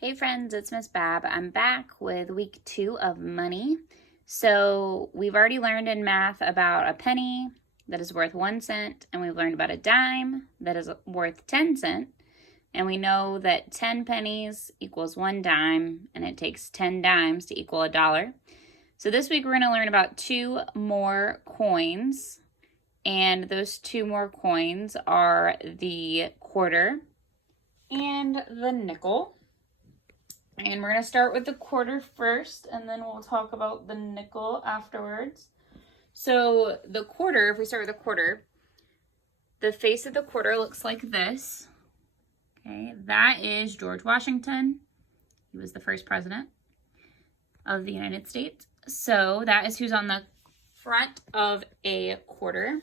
Hey friends, it's Miss Bab. I'm back with week 2 of money. So we've already learned in math about a penny that is worth 1 cent, and we've learned about a dime that is worth 10 cents. And we know that 10 pennies equals 1 dime, and it takes 10 dimes to equal a dollar. So this week we're going to learn about 2 more coins, and those 2 more coins are the quarter and the nickel. And we're going to start with the quarter first, and then we'll talk about the nickel afterwards. So the quarter, if we start with the quarter, the face of the quarter looks like this. Okay, that is George Washington. He was the first president of the United States. So that is who's on the front of a quarter.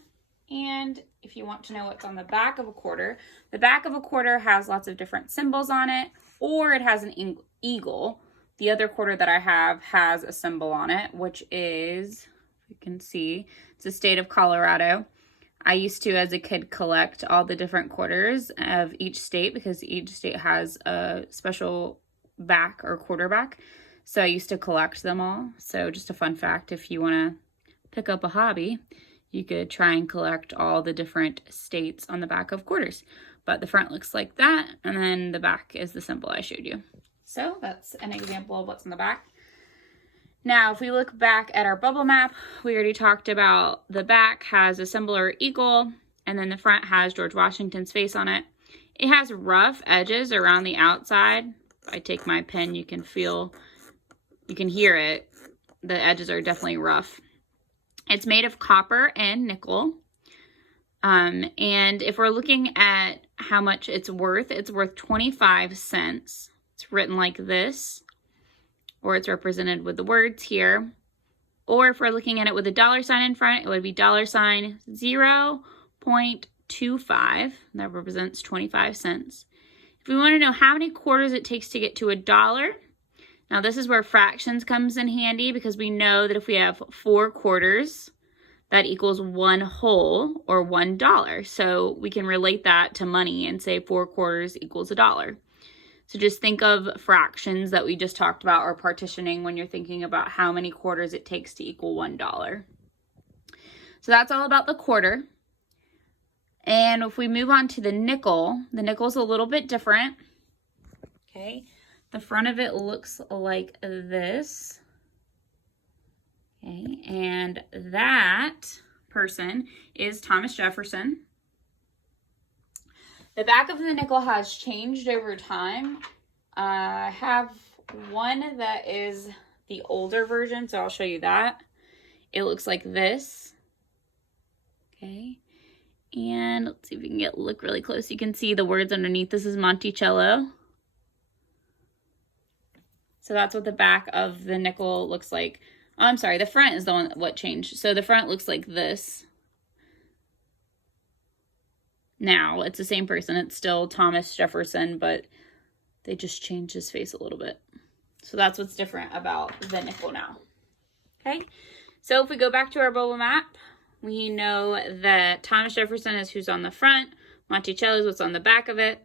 And if you want to know what's on the back of a quarter, the back of a quarter has lots of different symbols on it, or it has an eagle. The other quarter that I have has a symbol on it, which is, you can see, it's the state of Colorado. I used to, as a kid, collect all the different quarters of each state because each state has a special back or quarterback. So I used to collect them all. So just a fun fact, if you want to pick up a hobby, you could try and collect all the different states on the back of quarters. But the front looks like that, and then the back is the symbol I showed you. So that's an example of what's in the back. Now, if we look back at our bubble map, we already talked about the back has a symbol or eagle, and then the front has George Washington's face on it. It has rough edges around the outside. If I take my pen, you can hear it. The edges are definitely rough. It's made of copper and nickel. And if we're looking at how much it's worth 25 cents. It's written like this, or it's represented with the words here. Or if we're looking at it with a dollar sign in front, it would be $0.25. That represents 25 cents. If we want to know how many quarters it takes to get to a dollar, now this is where fractions comes in handy, because we know that if we have 4 quarters, that equals 1 whole, or $1. So we can relate that to money and say 4 quarters equals a dollar. So just think of fractions that we just talked about, or partitioning, when you're thinking about how many quarters it takes to equal $1. So that's all about the quarter. And if we move on to the nickel's a little bit different. Okay, the front of it looks like this. Okay, and that person is Thomas Jefferson. The back of the nickel has changed over time. I have one that is the older version, so I'll show you that. It looks like this. Okay, and let's see if we can look really close. You can see the words underneath. This is Monticello. So that's what the back of the nickel looks like. Oh, I'm sorry, the front is the one what changed. So the front looks like this. Now, it's the same person. It's still Thomas Jefferson, but they just changed his face a little bit. So that's what's different about the nickel now. Okay, so if we go back to our bubble map, we know that Thomas Jefferson is who's on the front. Monticello is what's on the back of it.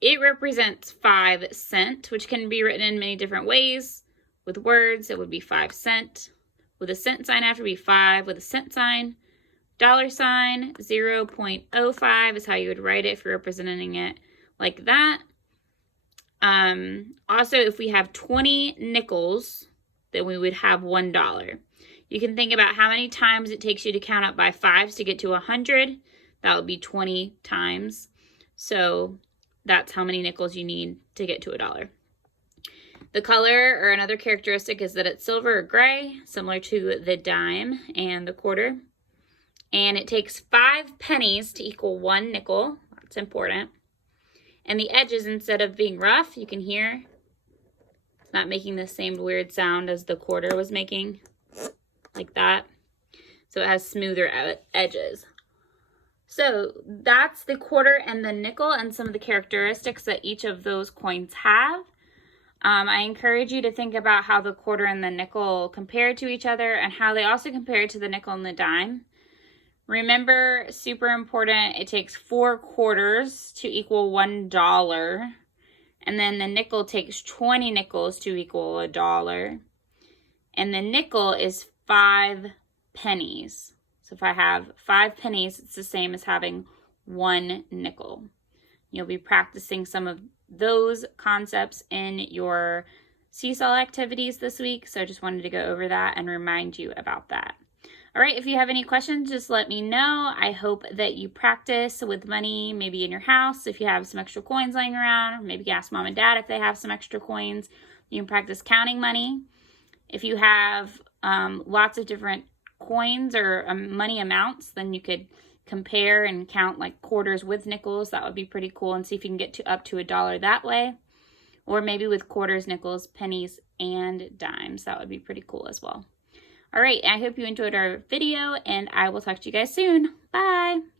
It represents 5 cents, which can be written in many different ways. With words, it would be 5 cents. With a cent sign after, it would be 5 with a cent sign. Dollar sign, 0.05 is how you would write it if you're representing it like that. Also, if we have 20 nickels, then we would have $1. You can think about how many times it takes you to count up by 5s to get to 100. That would be 20 times. So that's how many nickels you need to get to a dollar. The color, or another characteristic, is that it's silver or gray, similar to the dime and the quarter. And it takes 5 pennies to equal 1 nickel. That's important. And the edges, instead of being rough, you can hear it's not making the same weird sound as the quarter was making, like that. So it has smoother edges. So that's the quarter and the nickel, and some of the characteristics that each of those coins have. I encourage you to think about how the quarter and the nickel compare to each other, and how they also compare to the nickel and the dime. Remember, super important, it takes 4 quarters to equal $1. And then the nickel takes 20 nickels to equal $1. And the nickel is 5 pennies. So if I have 5 pennies, it's the same as having 1 nickel. You'll be practicing some of those concepts in your seesaw activities this week. So I just wanted to go over that and remind you about that. All right, if you have any questions, just let me know. I hope that you practice with money, maybe in your house. If you have some extra coins laying around, maybe ask mom and dad if they have some extra coins. You can practice counting money. If you have lots of different coins or money amounts, then you could compare and count like quarters with nickels. That would be pretty cool, and see if you can get to up to $1 that way. Or maybe with quarters, nickels, pennies, and dimes. That would be pretty cool as well. All right, I hope you enjoyed our video, and I will talk to you guys soon. Bye!